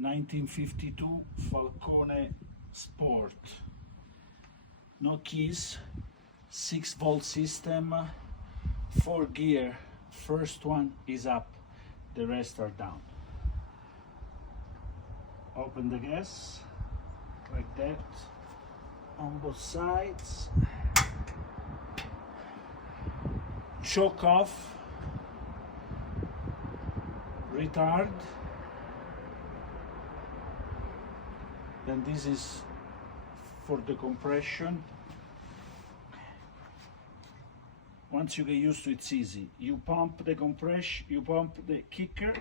1952 Falcone Sport. No keys, 6-volt system, 4 gear. First one is up, the rest are down. Open the gas like that on both sides. Choke off, retard. Then this is for the compression. Once you get used to it, it's easy. You pump the compression, you pump the kicker,